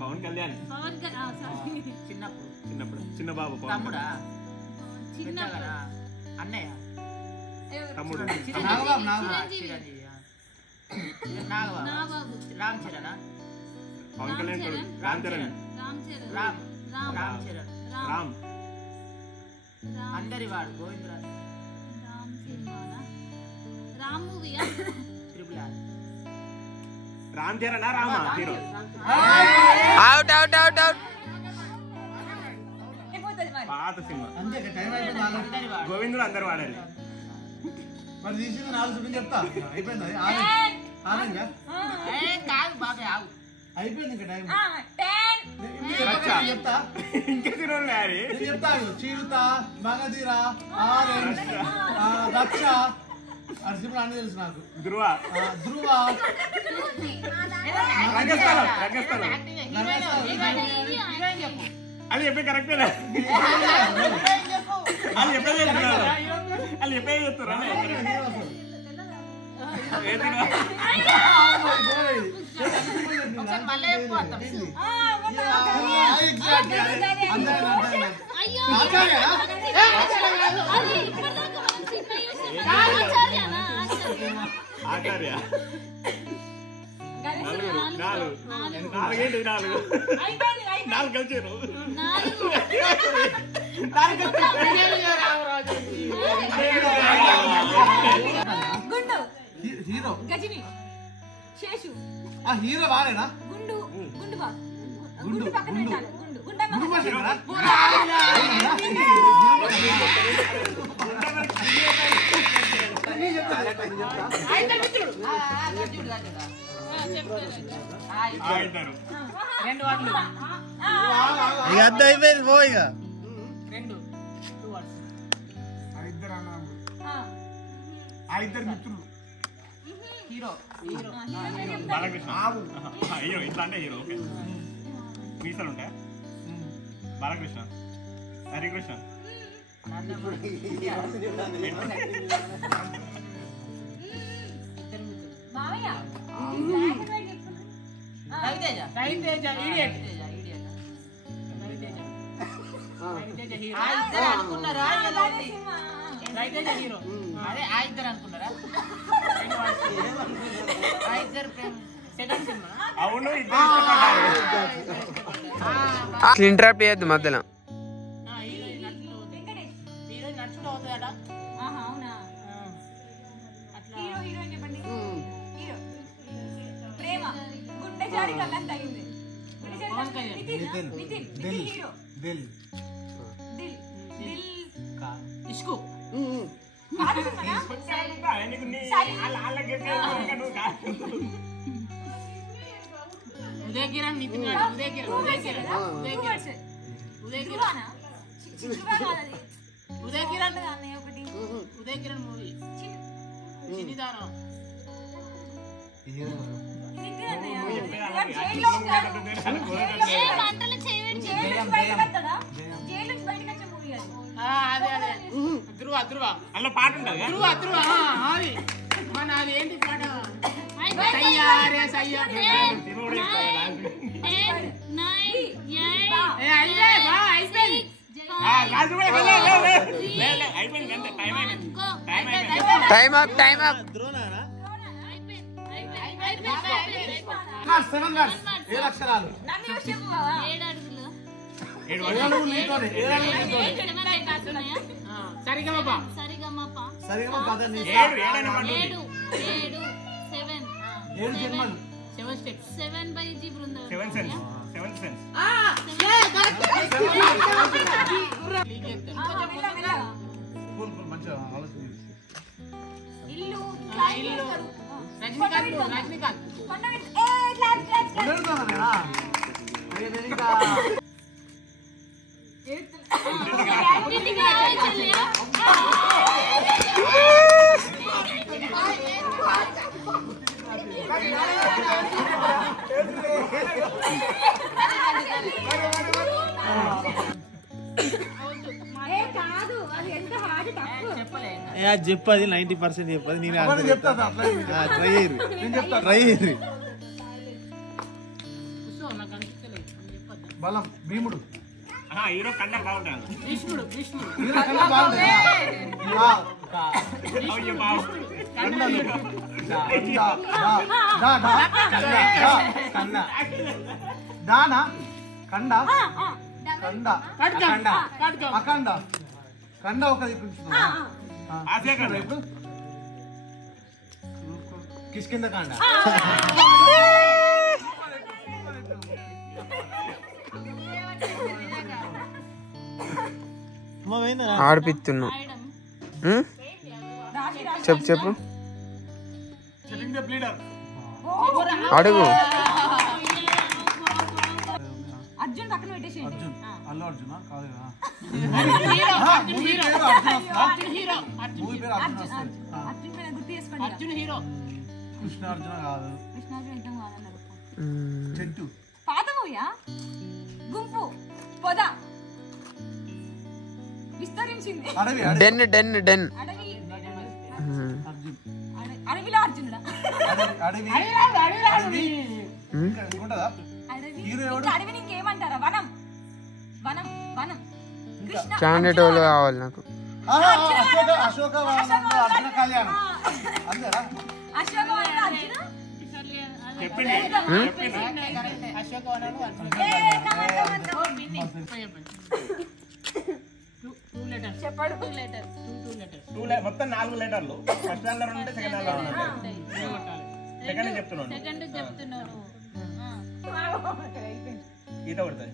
పవన్ కళ్యాణ్ చిన్నప్పుడు చిన్న బాబు తమ్ముడా అన్నయ్య తమ్ముడు రామ్ చరణ్ పవన్ కళ్యాణ్ రామ్ చరణ్ రామ్ అందరి వాడు Govindaraj Ram movie triple R Ram Charan Rama hero out out out out పాత సినిమా గోవిందుడు అందరు వాడాలి మరి తీసింది 4 చూపించి చెప్తా అయిపోయింది కాదు బాబాయ్ ఆగు అయిపోయింది ఇంకా టైం చెప్తా ఇంకా తినాలి చెప్తా చీరుత మగధీర ఆరెంజ్ రక్ష అర్జునుడు అన్ని తెలుసు నాకు ధ్రువ రంగస్థలం అది చెప్పే కరెక్టేనా అది చెప్పే చెప్తున్నారు వాళ్ళు చెప్పే చెప్తారు ఆచార్య నాలుగేంటి నాలుగు కలిసారు హీరో గజని శేషు ఆ హీరో వాడేనా గుండు గుండు బా గుండు పక్కన పెట్టాలి గుండు గుండమ్మ రెండు వాటిలు ఇక అర్థం అయిపోయింది పో ఇక రెండు ఇద్దరు మిత్రులు హీరో బాలకృష్ణ హీరో ఇట్లా అంటే హీరో ఓకే మీసాలు ఉంటాయా బాలకృష్ణ హరికృష్ణ మావయ్య రవితేజ ఇడియట్ అనుకున్నారా రవితేజ హీరో అదే ఆ ఇద్దరు అనుకున్నారా ఆ ఇద్దరు సెకండ్ సినిమా అవును ఇద్దరు ఇష్టపడ్డారు అసలు ఇంటరప్ట్ చేయొద్దు మధ్యలో హీరోయిన్ నడుచుకుంటూ అవుతుందట అవునా అట్లా హీరో హీరోయిన్ చెప్పండి హీరో ప్రేమ గుండె జారి కళ్ళంత అయింది నితిన్ హీరో దిల్ ఇష్కు ఉదయ్ కిరణ్ నితిన్ ఉదయ్ కిరణ్ మూవీ చిన్నిదానం అదే అదే ధ్రువ అలా పాట ఉంటుంది ధ్రువ అది మన అది ఏంటి పాట సయ్యారే సయ్యా time up time up seven cards 7 అక్షరాలు సరిగమపా సరిగమ పదండి 7 జన్మలు 7 steps 7 by G Brindavan 7 sense మంచిగా ఆలోచన ఇల్లు రజనీకాంత్ ఇంకా చెప్పది 90% చెప్పది నేను నేను చెప్తా అట్లా ట్రై అయ్యి నేను చెప్తా ట్రై అయ్యి సో నాకు అనిపించలేదు చెప్పొద్దా బలం భీముడు హీరో కన్నా బాగుంటాను విష్ణుడు విష్ణుడు హీరో కన్నా బాగుంది అయ్యో బాబు దానా కండ కండ అఖండ కండ ఒక ఆశయకండ ఇప్పుడు కిష్కింద కాండ ఆడిపిస్తున్నా చెప్పు చెప్పు సెట్టింగ్ ద లీడర్ అడుగు అర్జున్ పక్కన పెట్టేసేయండి అర్జున్ అల్లు అర్జునా కాదు కదా అర్జున్ హీరో మూవీ పేరు అర్జున్ వస్తుంది అర్జున్ పేరు గుర్తు చేసుకోండి అర్జున్ హీరో కృష్ణ అర్జున కాదు కృష్ణార్జున యుద్ధం కాదన్నారు చెట్టు పాత మూవీయా గుంపు పొద విస్తరించింది అడవి డెన్ డెన్ డెన్ అడవి అర్జున్ అడవిలో అర్జునుడా అడవి ఇంకా ఉంటుందా అడవి హీరో ఎవడు? ఇంకా అడవిని ఇంకేమంటారా వనం వనం వనం కృష్ణ చాండేటోళ్ళు కావాలి నాకు అశోక అర్జున కళ్యాణం అంతేనా అశోకవనంలో అర్జున చెప్పింది అశోకవనాలు అర్జున్ టూ లెటర్స్ చెప్పాడు టూ లెటర్స్ మొత్తం 4 లెటర్లు ఫస్ట్ దాంట్లో ఉంటే సెకండ్ దాంట్లో సెకండ్ చెప్తున్నాను సెకండ్ చెప్తున్నారు ఈత పడుతుంది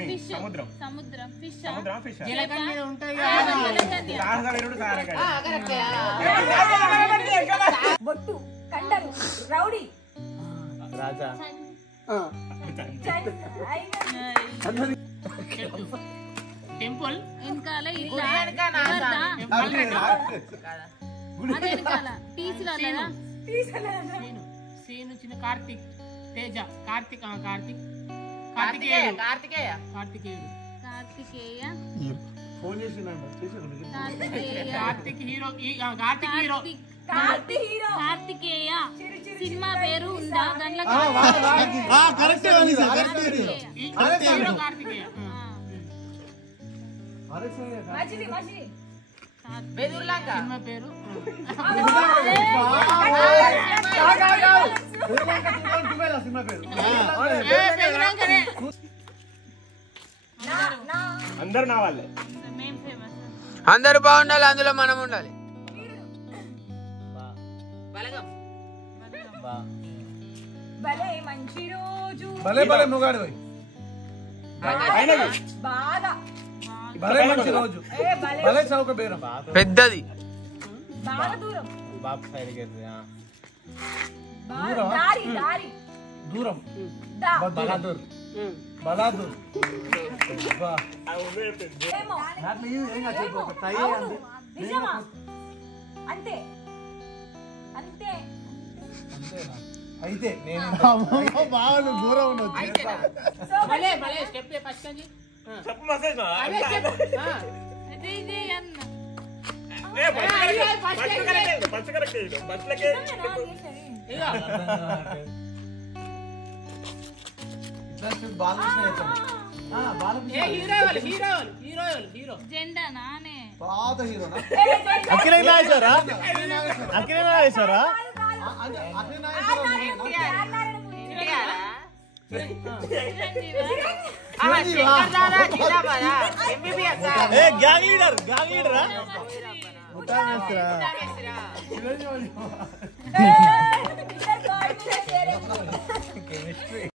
ఫిష్ సముద్రం సముద్రం ఫిష్ సముద్రం ఫిష్ జలకం మీద ఉంటుంది సాహస వీరుడు సారకాయ బొట్టు కండలు రౌడీ రాజా టెంపుల్ వెనకాల ఇట్లా అదే వెనకాల టీసీలో లేదా సీన్ వచ్చిన కార్తిక్ తేజ కార్తికేయుడు కార్తికేయ ఫోన్ చేసిందంట Karthik hero Karthik hero Karthikeya cinema పేరు ఉందా దాంట్లో correct hero Karthikeya Majili Majili cinema పేరు సినిమా పేరు అందరు నా వాళ్ళే మేం ఫేమస్ అందరూ బాగుండాలి అందులో మనం ఉండాలి భలే మంచి రోజు భలే భలే నువ్వుగాడు పోయి బాగా భలే మంచి రోజు ఏ భలే భలే చౌక బేరం పెద్దది బాగా దూరం బాబు సైడ్కి బాగా దారి దారి దూరం దా బలాదూర్ బలాదూర్ ఏమో దాంట్లో ఏం కాదు చెప్పు ఒక ట్రై అవును నిజమా అంతే అంతే అయితే నేను బాగా దూరం ఉండొచ్చు సో భలే భలే స్టెప్ ఫస్ట్ నుంచి చెప్పు మెసేజ్ అదే చెప్పు అదే ఇదే అన్న ఫస్ట్ కరెక్ట్ బస్సులకే ఇదిగో బాలకృష్ణ ఏ హీరో హీరో జెండా నానే పాత హీరోనా అఖిల నాగేశ్వరా అఖిల నాగేశ్వరా ఏ గ్యాంగ్ లీడరా చిరంజీవి